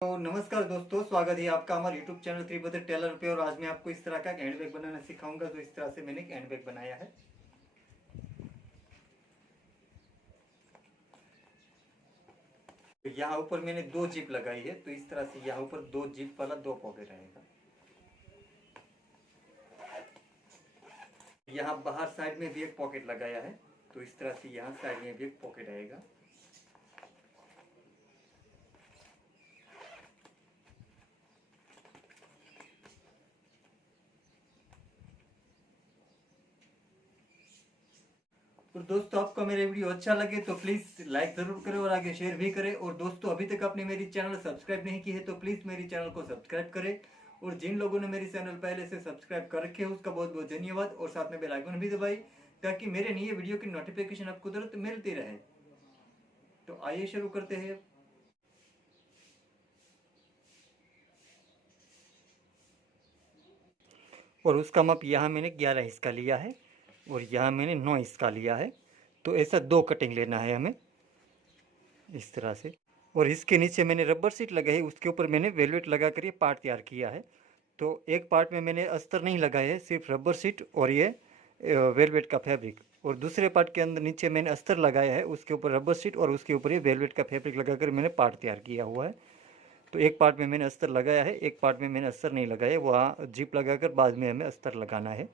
तो नमस्कार दोस्तों, स्वागत है आपका हमारे YouTube चैनल त्रिभद्र टेलर पे। और आज मैं आपको इस तरह का हैंडबैग बनाना सिखाऊंगा। तो इस तरह से मैंने एक हैंडबैग बनाया है। तो यहाँ ऊपर मैंने दो जिप लगाई है। तो इस तरह से यहाँ ऊपर दो जिप वाला दो पॉकेट आएगा। यहाँ बाहर साइड में भी एक पॉकेट लगाया है। तो इस तरह से यहाँ साइड में भी एक पॉकेट आएगा। और दोस्तों, आपको मेरे वीडियो अच्छा लगे तो प्लीज़ लाइक ज़रूर करें और आगे शेयर भी करें। और दोस्तों, अभी तक आपने मेरी चैनल सब्सक्राइब नहीं की है तो प्लीज़ मेरी चैनल को सब्सक्राइब करें। और जिन लोगों ने मेरी चैनल पहले से सब्सक्राइब कर रखे है उसका बहुत बहुत धन्यवाद। और साथ में बेल आइकन भी दबाई ताकि मेरे नए वीडियो की नोटिफिकेशन आपको तुरंत मिलती रहे। तो आइए शुरू करते हैं। और उसका माप यहाँ मैंने 11 इंच का लिया है और यहाँ मैंने 9 इंच का लिया है। तो ऐसा दो कटिंग लेना है हमें इस तरह से। और इसके नीचे मैंने रबर शीट लगाई, उसके ऊपर मैंने वेलवेट लगा कर ये पार्ट तैयार किया है। तो एक पार्ट में मैंने अस्तर नहीं लगाया है, सिर्फ रबर शीट और ये वेलवेट का फैब्रिक। और दूसरे पार्ट के अंदर नीचे मैंने अस्तर लगाया है, उसके ऊपर रबर शीट और उसके ऊपर ये वेलवेट का फैब्रिक लगाकर मैंने पार्ट तैयार किया हुआ है। तो एक पार्ट में मैंने अस्तर लगाया है, एक पार्ट में मैंने अस्तर नहीं लगाया, वहाँ जिप लगाकर बाद में हमें अस्तर लगाना है।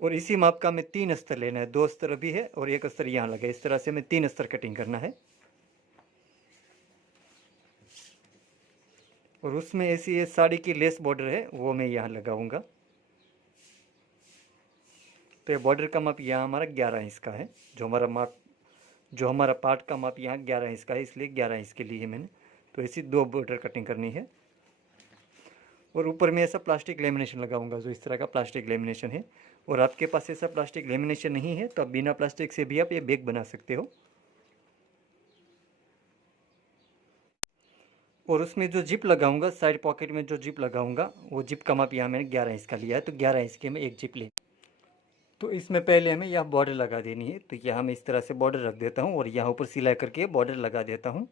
और इसी माप का हमें 3 अस्तर लेना है, 2 अस्तर अभी है और एक अस्तर यहाँ लगा है। इस तरह से हमें 3 अस्तर कटिंग करना है। और उसमें ऐसी ये साड़ी की लेस बॉर्डर है वो मैं यहाँ लगाऊंगा। तो ये बॉर्डर का माप यहाँ हमारा 11 इंच का है। जो हमारा पार्ट का माप यहाँ 11 इंच का है, इसलिए 11 इंच के लिए मैंने तो ऐसी दो बॉर्डर कटिंग करनी है। और ऊपर में ऐसा प्लास्टिक लेमिनेशन लगाऊंगा, जो इस तरह का प्लास्टिक लेमिनेशन है। और आपके पास ऐसा प्लास्टिक लेमिनेशन नहीं है तो आप बिना प्लास्टिक से भी आप ये बैग बना सकते हो। और उसमें जो जिप लगाऊंगा, साइड पॉकेट में जो जिप लगाऊंगा, वो जिप का माप यहाँ मैंने 11 इंच का लिया है। तो 11 इंच के मैं एक जिप ले। तो इसमें पहले हमें यहाँ बॉर्डर लगा देनी है। तो यहाँ मैं इस तरह से बॉर्डर रख देता हूँ और यहाँ ऊपर सिलाई करके बॉर्डर लगा देता हूँ।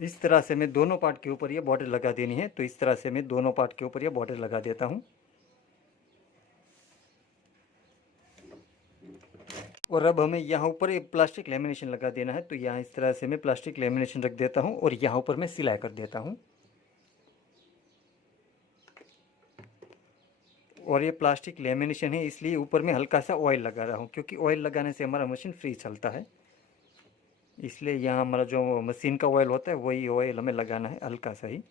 इस तरह से मैं दोनों पार्ट के ऊपर ये बॉर्डर लगा देनी है। तो इस तरह से मैं दोनों पार्ट के ऊपर ये बॉर्डर लगा देता हूँ। और अब हमें यहाँ ऊपर एक प्लास्टिक लेमिनेशन लगा देना है। तो यहाँ इस तरह से मैं प्लास्टिक लेमिनेशन रख देता हूँ और यहाँ ऊपर मैं सिलाई कर देता हूँ। और ये प्लास्टिक लेमिनेशन है इसलिए ऊपर में हल्का सा ऑयल लगा रहा हूँ, क्योंकि ऑयल लगाने से हमारा मशीन फ्री चलता है। इसलिए यहाँ हमारा जो मशीन का ऑयल होता है वही ऑयल हमें लगाना है, हल्का सा ही।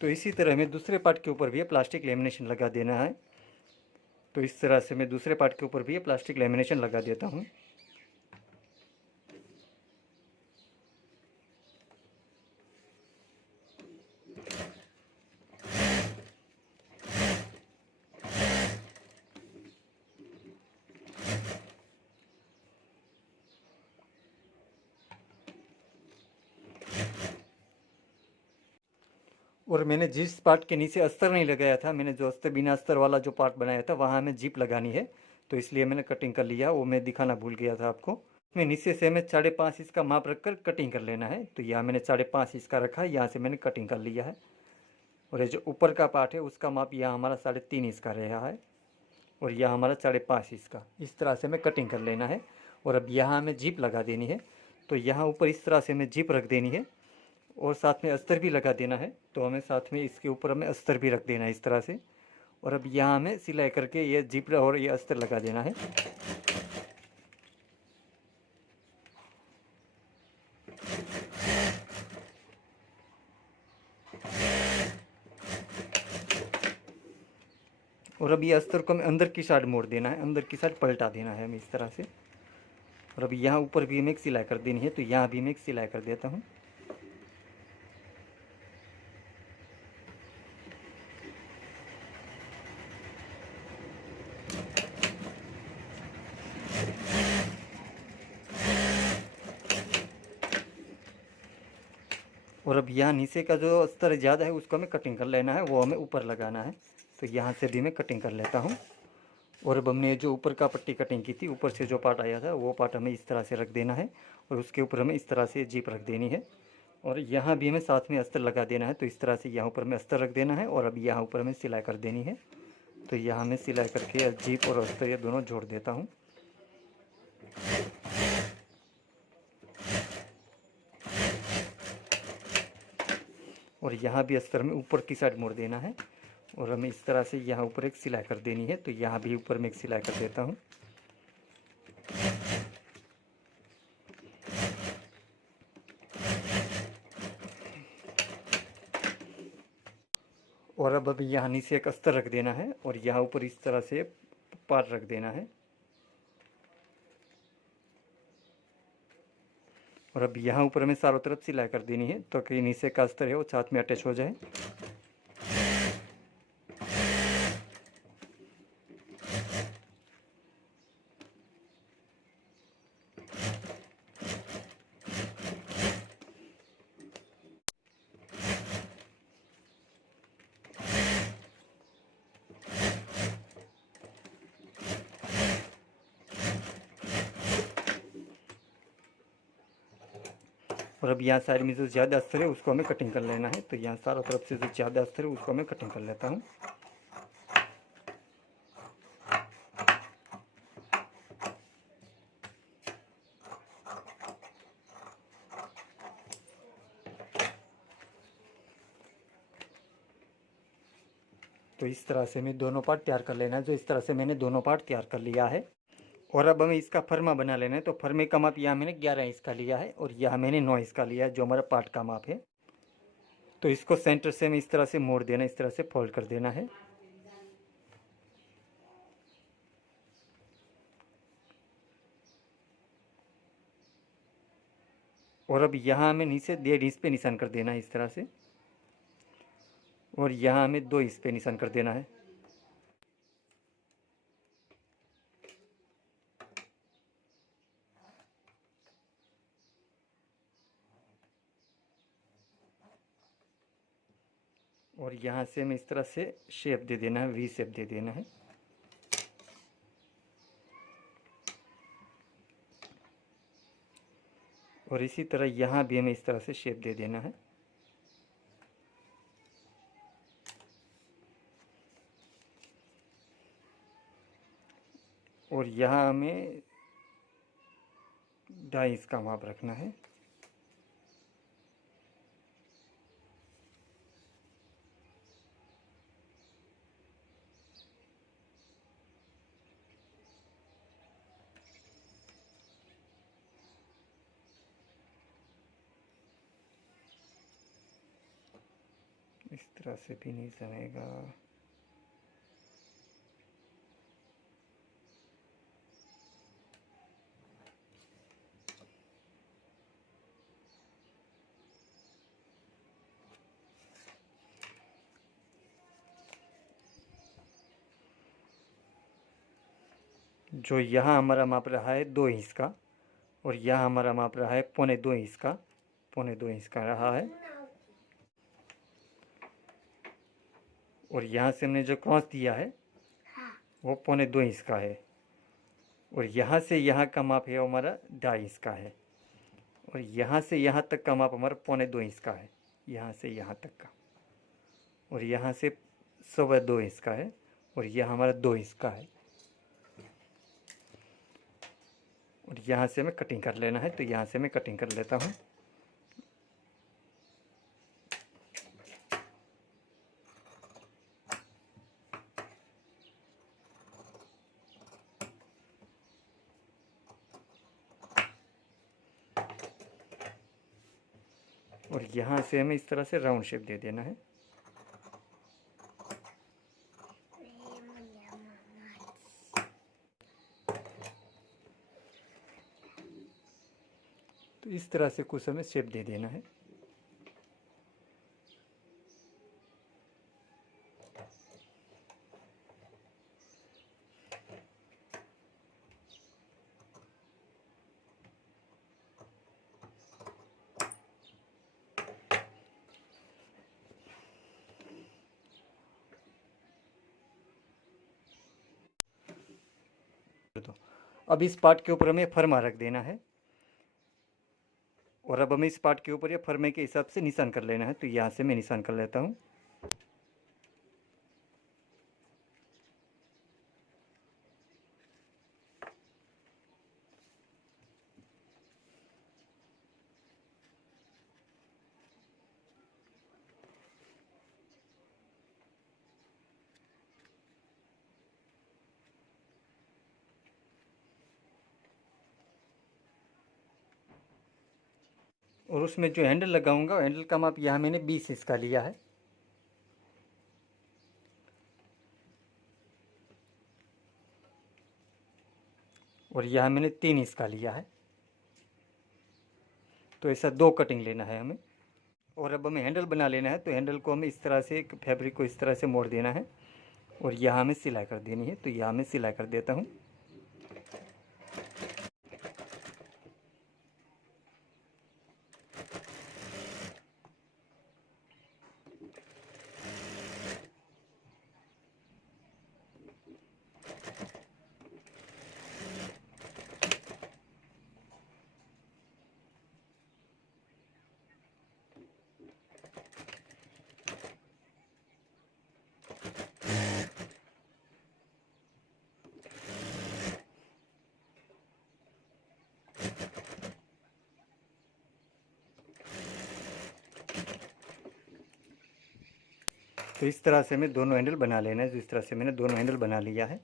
तो इसी तरह हमें दूसरे पार्ट के ऊपर भी प्लास्टिक लेमिनेशन लगा देना है। तो इस तरह से मैं दूसरे पार्ट के ऊपर भी प्लास्टिक लेमिनेशन लगा देता हूँ। और मैंने जिस पार्ट के नीचे अस्तर नहीं लगाया था, मैंने जो अस्तर बिना अस्तर वाला जो पार्ट बनाया था वहाँ हमें जिप लगानी है। तो इसलिए मैंने कटिंग कर लिया, वो मैं दिखाना भूल गया था आपको। इसमें नीचे से हमें 5.5 इंच का माप रखकर कटिंग कर लेना है। तो यहाँ मैंने 5.5 इंच का रखा है, यहाँ से मैंने कटिंग कर लिया है। और ये जो ऊपर का पार्ट है उसका माप यहाँ हमारा 3.5 इंच का रहा है और यह हमारा 5.5 इंच का। इस तरह से हमें कटिंग कर लेना है। और अब यहाँ हमें जीप लगा देनी है। तो यहाँ ऊपर इस तरह से हमें जीप रख देनी है और साथ में अस्तर भी लगा देना है। तो हमें साथ में इसके ऊपर हमें अस्तर भी रख देना है इस तरह से। और अब यहाँ हमें सिलाई करके ये जीप और ये अस्तर लगा देना है। और अब ये अस्तर को हमें अंदर की साइड मोड़ देना है, अंदर की साइड पलटा देना है हमें इस तरह से। और अब यहाँ ऊपर भी हमें एक सिलाई कर देनी है। तो यहाँ भी मैं एक सिलाई कर देता हूँ। और अब यहाँ नीचे का जो अस्तर ज़्यादा है उसको हमें कटिंग कर लेना है, वो हमें ऊपर लगाना है। तो यहाँ से भी मैं कटिंग कर लेता हूँ। और अब हमने जो ऊपर का पट्टी कटिंग की थी, ऊपर से जो पार्ट आया था वो पार्ट हमें इस तरह से रख देना है और उसके ऊपर हमें इस तरह से जीप रख देनी है। और यहाँ भी हमें साथ में अस्तर लगा देना है। तो इस तरह से यहाँ ऊपर हमें अस्तर रख देना है और अब यहाँ ऊपर हमें सिलाई कर देनी है। तो यहाँ मैं सिलाई करके जीप और अस्तर ये दोनों जोड़ देता हूँ। और यहाँ भी अस्तर में ऊपर की साइड मोड़ देना है और हमें इस तरह से यहाँ ऊपर एक सिलाई कर देनी है। तो यहाँ भी ऊपर में एक सिलाई कर देता हूँ। और अब यहाँ नीचे एक अस्तर रख देना है और यहाँ ऊपर इस तरह से पार रख देना है। और अब यहाँ ऊपर हमें चारों तरफ सिलाई कर देनी है तो कि नीचे का अस्तर है वो साथ में अटैच हो जाए। और अब यहाँ साइड में जो ज़्यादा अस्तर है उसको हमें कटिंग कर लेना है। तो यहाँ चारों तरफ से जो ज़्यादा अस्तर है उसको मैं कटिंग कर लेता हूँ। तो इस तरह से मैं दोनों पार्ट तैयार कर लेना है। जो इस तरह से मैंने दोनों पार्ट तैयार कर लिया है। और अब हमें इसका फर्मा बना लेना है। तो फर्मे का माप यहाँ मैंने 11 इंच का लिया है और यहाँ मैंने 9 इंच का लिया है जो हमारा पार्ट का माप है। तो इसको सेंटर से हमें इस तरह से मोड़ देना है, इस तरह से फोल्ड कर देना है। और अब यहाँ हमें नीचे 1.5 इंच पे निशान कर देना है इस तरह से। और यहाँ हमें 2 इंच पे निशान कर देना है। और यहाँ से हमें इस तरह से शेप दे देना है, वी शेप दे देना है। और इसी तरह यहाँ भी हमें इस तरह से शेप दे देना है। और यहाँ हमें 2.5 इंच का माप रखना है। इस तरह से भी नहीं जमेगा। जो यहाँ हमारा माप रहा है 2 इंच का और यहाँ हमारा माप रहा है 1.25 इंच का, 1.25 इंच का रहा है। और यहाँ से हमने जो क्रॉस दिया है वो 1.25 इंच का है। और यहाँ से यहाँ का माप है हमारा 2.5 इंच का है, और यहाँ से यहाँ तक का माप हमारा 1.25 इंच का है, यहाँ से यहाँ तक का, और यहाँ से 2.25 इंच का है, और यह हमारा 2 इंच का है। और यहाँ से हमें कटिंग कर लेना है, तो यहाँ से मैं कटिंग कर लेता हूँ। और यहाँ से हमें इस तरह से राउंड शेप दे देना है। तो इस तरह से कुछ हमें शेप दे देना है। तो अब इस पार्ट के ऊपर हमें फरमा रख देना है, और अब हमें इस पार्ट के ऊपर या फरमे के हिसाब से निशान कर लेना है। तो यहाँ से मैं निशान कर लेता हूँ। और उसमें जो हैंडल लगाऊंगा, हैंडल का माप यहाँ मैंने 20 इंच का लिया है। और यहाँ मैंने 3 इंच का लिया है। तो ऐसा 2 कटिंग लेना है हमें। और अब हमें हैंडल बना लेना है। तो हैंडल को हमें इस तरह से, फैब्रिक को इस तरह से मोड़ देना है, और यहाँ हमें सिलाई कर देनी है। तो यहाँ मैं सिलाई कर देता हूँ। तो इस तरह से हमें दोनों हैंडल बना लेना है। तो इस तरह से मैंने दोनों हैंडल बना लिया है।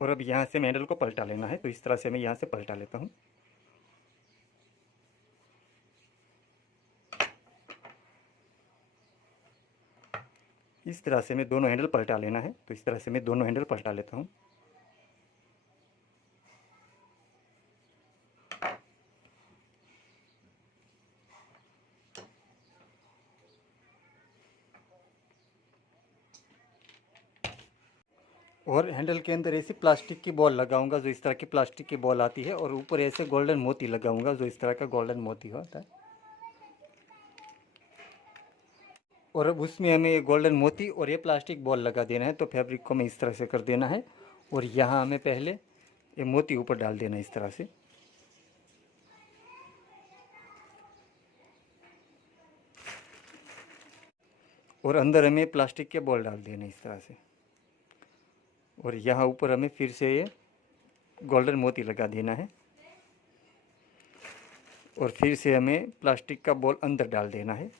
और अब यहाँ से हैंडल को पलटा लेना है। तो इस तरह से मैं यहाँ से पलटा लेता हूँ। इस तरह से मैं दोनों हैंडल पलटा लेना है। तो इस तरह से मैं दोनों हैंडल पलटा लेता हूँ। और हैंडल के अंदर ऐसी प्लास्टिक की बॉल लगाऊंगा, जो इस तरह की प्लास्टिक की बॉल आती है, और ऊपर ऐसे गोल्डन मोती लगाऊंगा, जो इस तरह का गोल्डन मोती होता है। और अब उसमें हमें ये गोल्डन मोती और ये प्लास्टिक बॉल लगा देना है। तो फैब्रिक को हमें इस तरह से कर देना है, और यहाँ हमें पहले ये मोती ऊपर डाल देना है इस तरह से। और अंदर हमें प्लास्टिक के बॉल डाल देना है इस तरह से। और यहाँ ऊपर हमें फिर से ये गोल्डन मोती लगा देना है, और फिर से हमें प्लास्टिक का बॉल अंदर डाल देना है।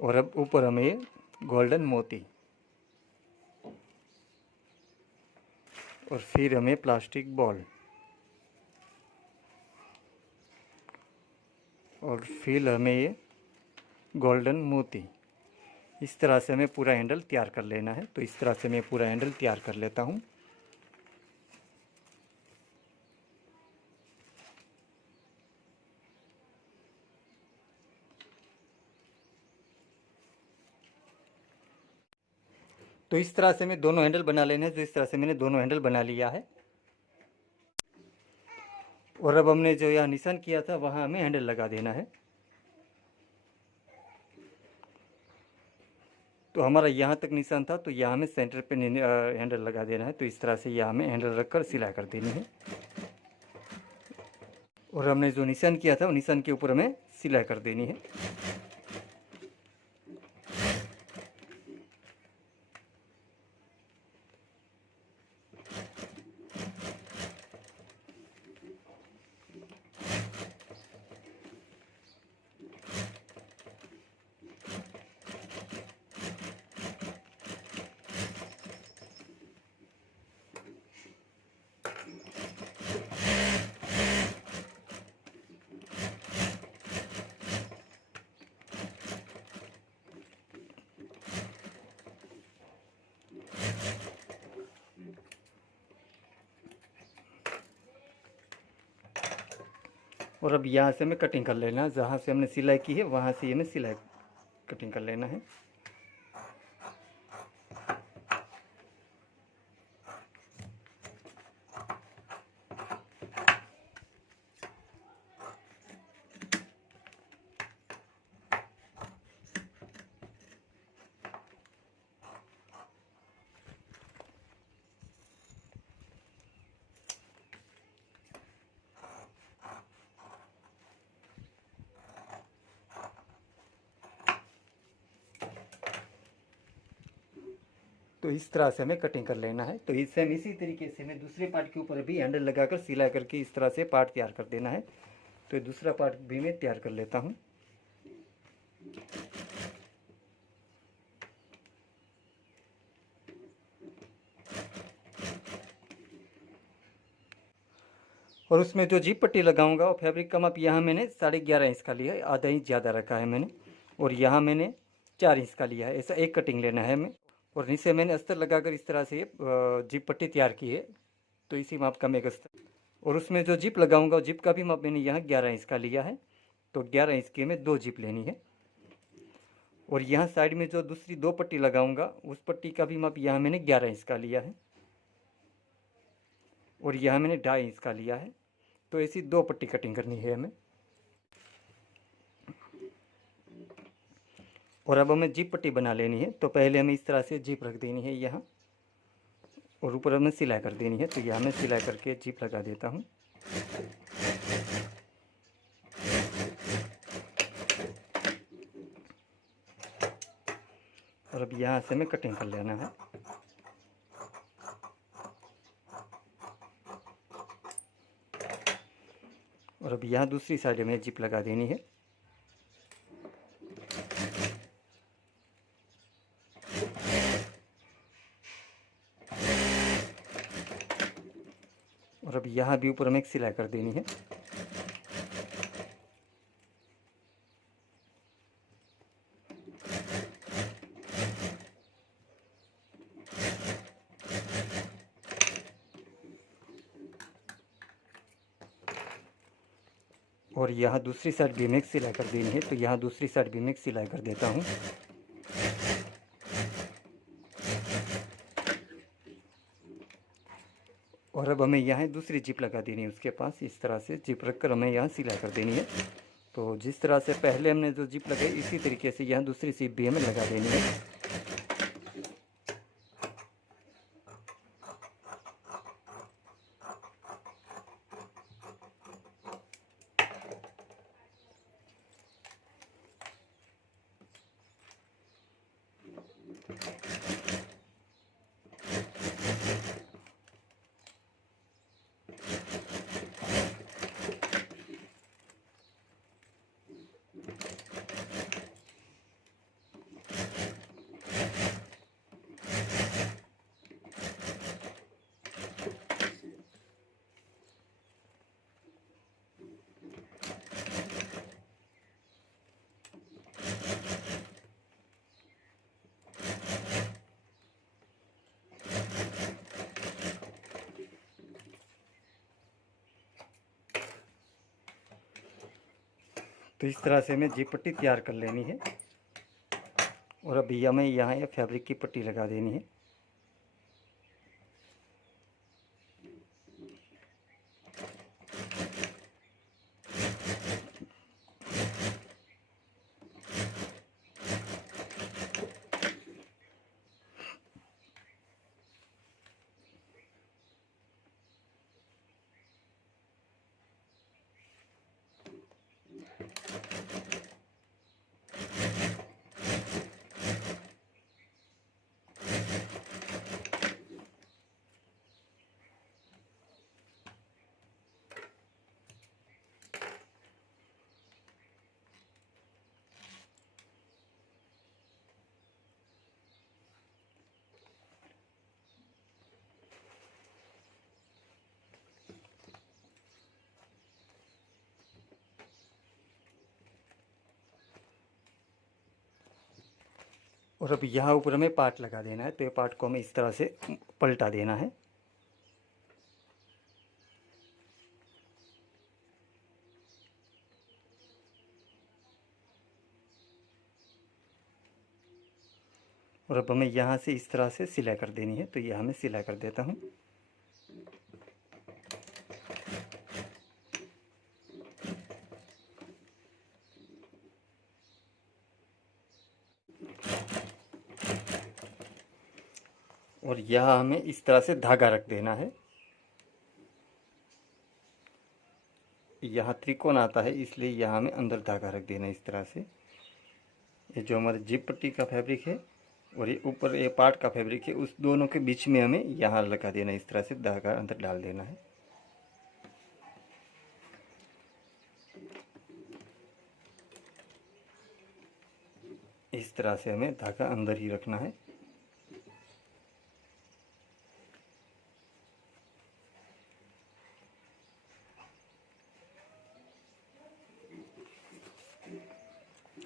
और अब ऊपर हमें ये गोल्डन मोती, और फिर हमें प्लास्टिक बॉल, और फिर हमें ये गोल्डन मोती। इस तरह से हमें पूरा हैंडल तैयार कर लेना है। तो इस तरह से मैं पूरा हैंडल तैयार कर लेता हूँ। तो इस तरह से मैं दोनों हैंडल बना लेने हैं। तो इस तरह से मैंने दोनों हैंडल बना लिया है। और अब हमने जो यहाँ निशान किया था, वहाँ हमें हैंडल लगा देना है। तो हमारा यहाँ तक निशान था, तो यहाँ हमें सेंटर पे हैंडल लगा देना है। तो इस तरह से यहाँ हमें हैंडल रखकर सिलाई कर देनी है। और हमने जो निशान किया था, वो निशान के ऊपर हमें सिलाई कर देनी है। और अब यहाँ से हमें कटिंग कर लेना है। जहाँ से हमने सिलाई की है वहाँ से हमें सिलाई कटिंग कर लेना है। तो इस तरह से हमें कटिंग कर लेना है। तो इससे हम इसी तरीके से हमें दूसरे पार्ट के ऊपर भी हैंडल लगाकर सिलाई करके इस तरह से पार्ट तैयार कर देना है। तो दूसरा पार्ट भी मैं तैयार कर लेता हूँ। और उसमें जो जीप पट्टी लगाऊंगा वो फैब्रिक का माप यहाँ मैंने 11.5 इंच का लिया है, आधा इंच ज़्यादा रखा है मैंने। और यहाँ मैंने 4 इंच का लिया है। ऐसा एक कटिंग लेना है हमें। और नीचे मैंने अस्तर लगाकर इस तरह से जीप पट्टी तैयार की है। तो इसी माप का मैं अस्तर, और उसमें जो जीप लगाऊंगा जीप का भी माप मैंने यहाँ 11 इंच का लिया है। तो 11 इंच की हमें 2 जीप लेनी है। और यहाँ साइड में जो दूसरी 2 पट्टी लगाऊंगा उस पट्टी का भी माप यहाँ मैंने 11 इंच का लिया है। और यहाँ मैंने 2.5 इंच का लिया है। तो ऐसी 2 पट्टी कटिंग करनी है हमें। और अब हमें जीप पट्टी बना लेनी है। तो पहले हमें इस तरह से जीप रख देनी है यहाँ, और ऊपर हमें सिलाई कर देनी है। तो यहाँ मैं सिलाई करके जीप लगा देता हूँ। और अब यहाँ से हमें कटिंग कर लेना है। और अब यहाँ दूसरी साइड में जिप लगा देनी है। और अब यहाँ भी ऊपर हमें एक सिलाई कर देनी है। और यहाँ दूसरी साइड भी हमें एक सिलाई कर देनी है। तो यहाँ दूसरी साइड भी मैं एक सिलाई कर देता हूँ। और अब हमें यहाँ दूसरी जिप लगा देनी है। उसके पास इस तरह से जिप रखकर हमें यहाँ सिलाई कर देनी है। तो जिस तरह से पहले हमने जो जिप लगाई इसी तरीके से यहाँ दूसरी जिप भी हमें लगा देनी है। तो इस तरह से हमें जिप पट्टी तैयार कर लेनी है। और अभी हमें यहाँ ये फैब्रिक की पट्टी लगा देनी है। और अब यहाँ ऊपर हमें पार्ट लगा देना है, तो ये पार्ट को हमें इस तरह से पलटा देना है। और अब हमें यहाँ से इस तरह से सिलाई कर देनी है, तो यह हमें सिलाई कर देता हूँ। और यहाँ हमें इस तरह से धागा रख देना है। यहाँ त्रिकोण आता है, इसलिए यहाँ हमें अंदर धागा रख देना है इस तरह से। ये जो हमारे जिप पट्टी का फैब्रिक है और ये ऊपर ये पार्ट का फैब्रिक है, उस दोनों के बीच में हमें यहाँ लगा देना है, इस तरह से धागा अंदर डाल देना है। इस तरह से हमें धागा अंदर ही रखना है।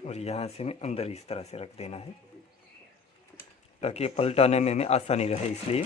और यहाँ से हमें अंदर इस तरह से रख देना है, ताकि पलटाने में हमें आसानी रहे, इसलिए।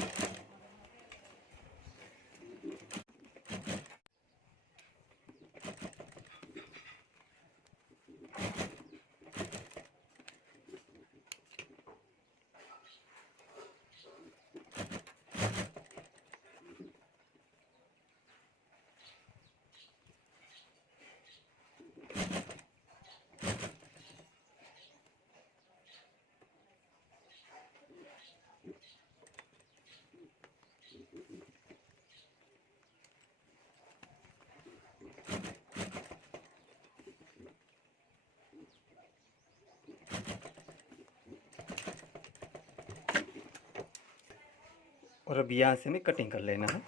और अब यहाँ से हमें कटिंग कर लेना है।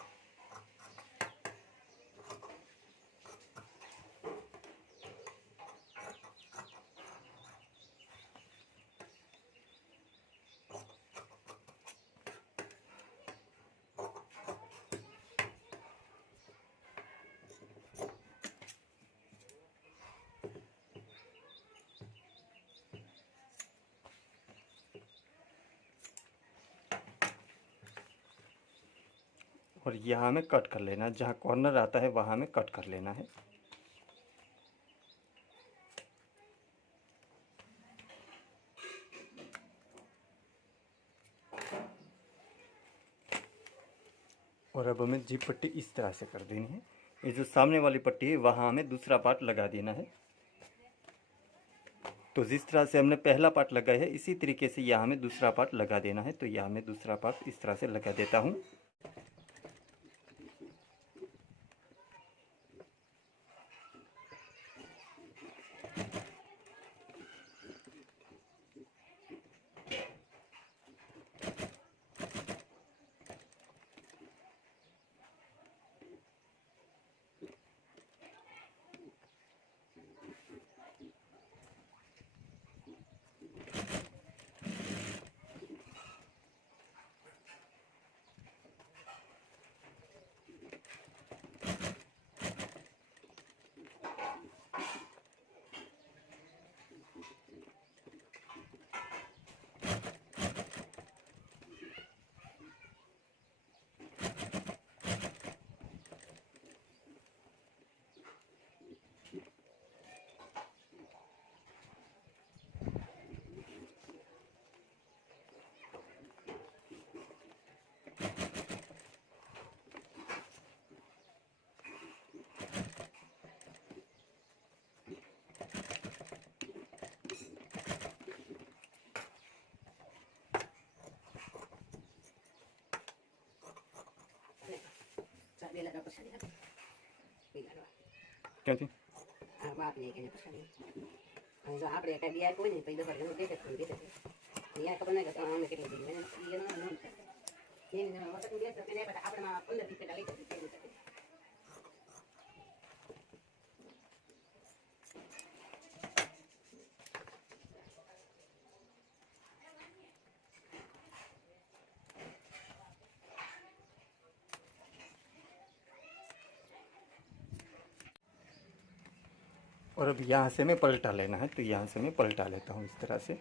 और यहाँ हमें कट कर लेना है, जहाँ कॉर्नर आता है वहाँ हमें कट कर लेना है। और अब हमें जिप पट्टी इस तरह से कर देनी है। ये जो सामने वाली पट्टी है वहाँ हमें दूसरा पार्ट लगा देना है। तो जिस तरह से हमने पहला पार्ट लगाया है, इसी तरीके से यहाँ हमें दूसरा पार्ट लगा देना है। तो यहाँ हमें दूसरा पार्ट इस तरह से लगा देता हूँ। ક્યાંથી બાપને કે પછાડી જો આપણે કઈ બિયા કોઈ નહીં પછી દફા બેઠે ત્યાં ખબર નહીં કે અમે કેટલી દીધી એને વખત બેઠો એને આપણે 15 ટિકિટ લઈ શકીએ। और अब यहाँ से हमें पलटा लेना है, तो यहाँ से मैं पलटा लेता हूँ इस तरह से।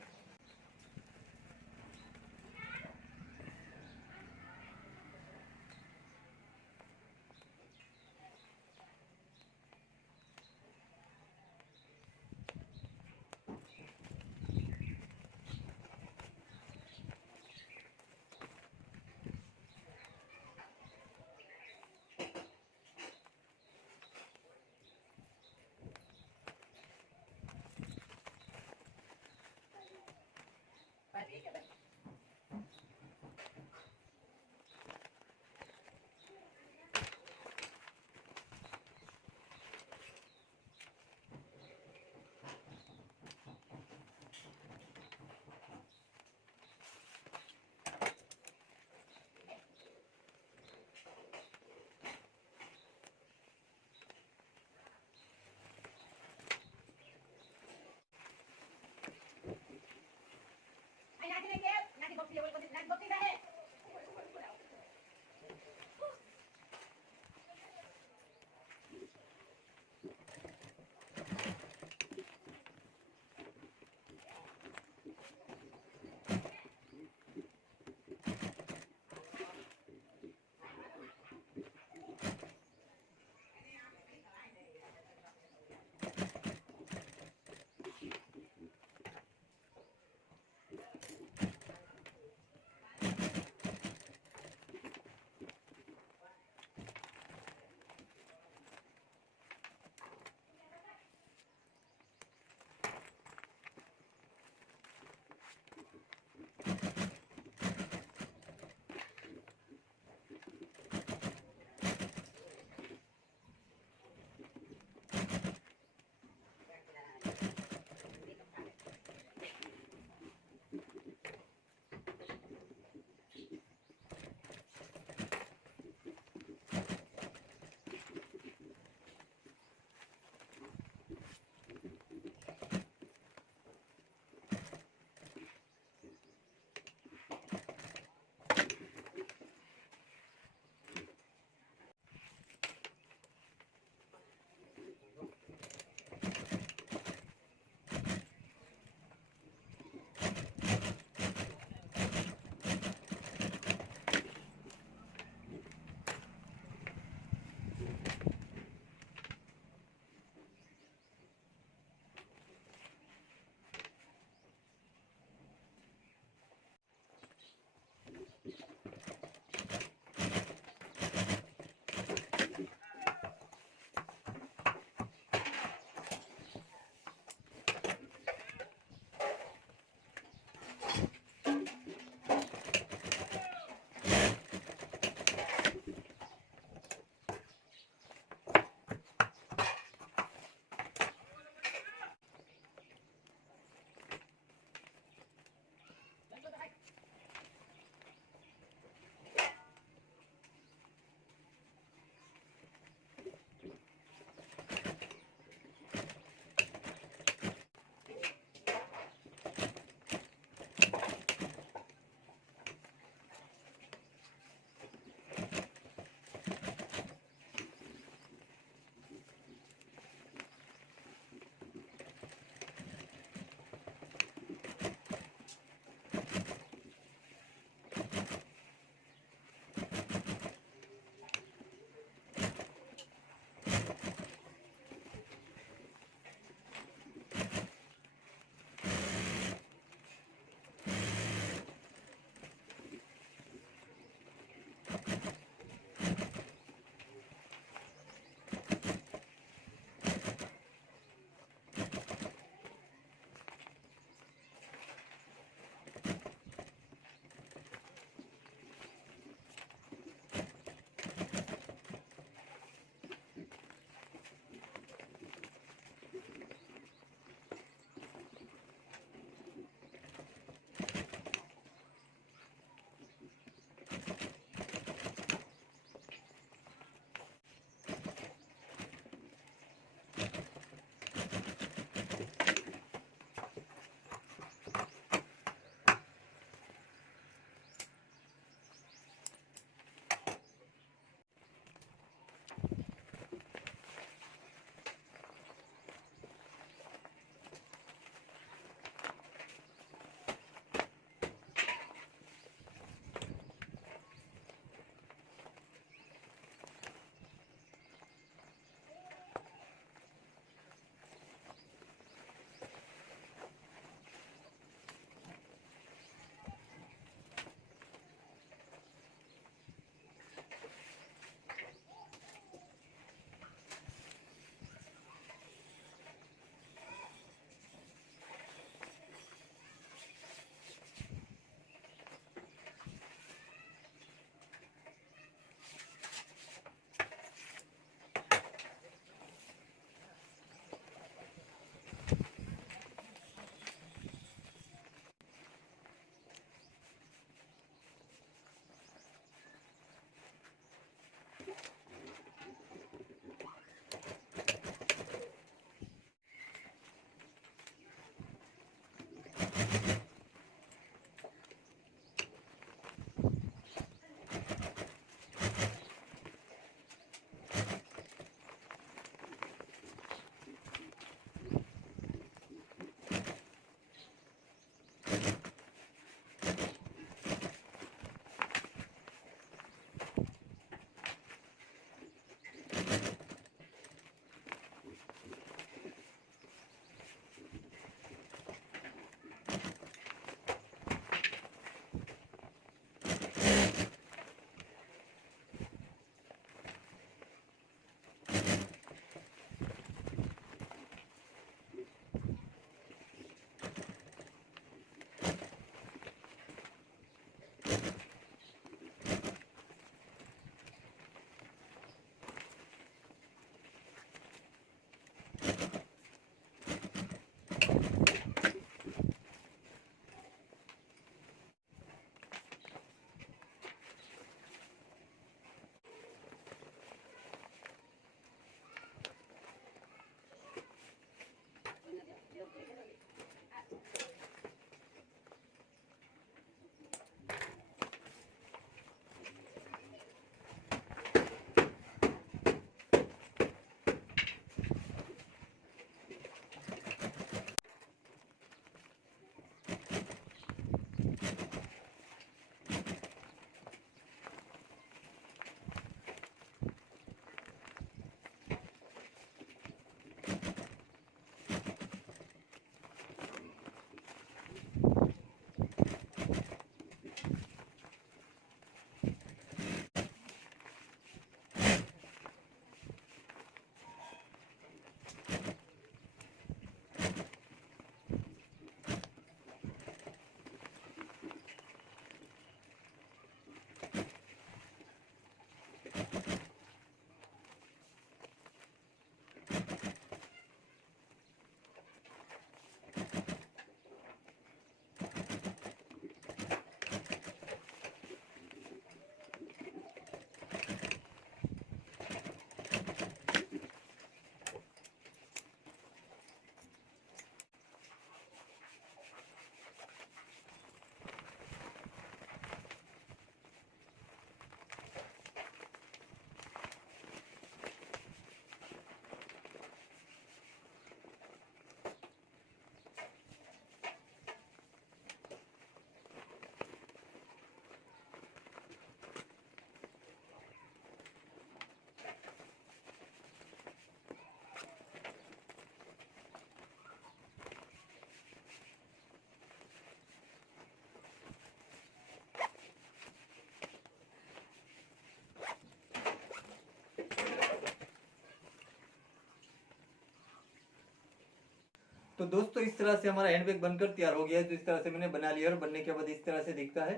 तो दोस्तों इस तरह से हमारा हैंडबैग बनकर तैयार हो गया है। तो इस तरह से मैंने बना लिया और बनने के बाद इस तरह से दिखता है।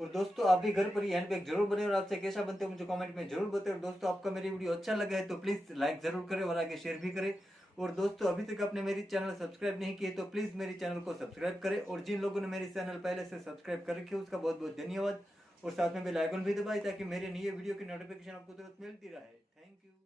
और दोस्तों आप भी घर पर ही हैंडबैग जरूर बने और आपसे कैसा बनते हो मुझे कमेंट में जरूर बताएं। और दोस्तों आपका मेरी वीडियो अच्छा लगा है तो प्लीज़ लाइक जरूर करें और आगे शेयर भी करें। और दोस्तों अभी तक आपने मेरी चैनल सब्सक्राइब नहीं किए तो प्लीज़ मेरी चैनल को सब्सक्राइब करें। और जिन लोगों ने मेरी चैनल पहले से सब्सक्राइब कर रखी है उसका बहुत बहुत धन्यवाद। और साथ में बेल आइकन भी दबाएं ताकि मेरे नए वीडियो की नोटिफिकेशन आपको तुरंत मिलती रहे। Thank you.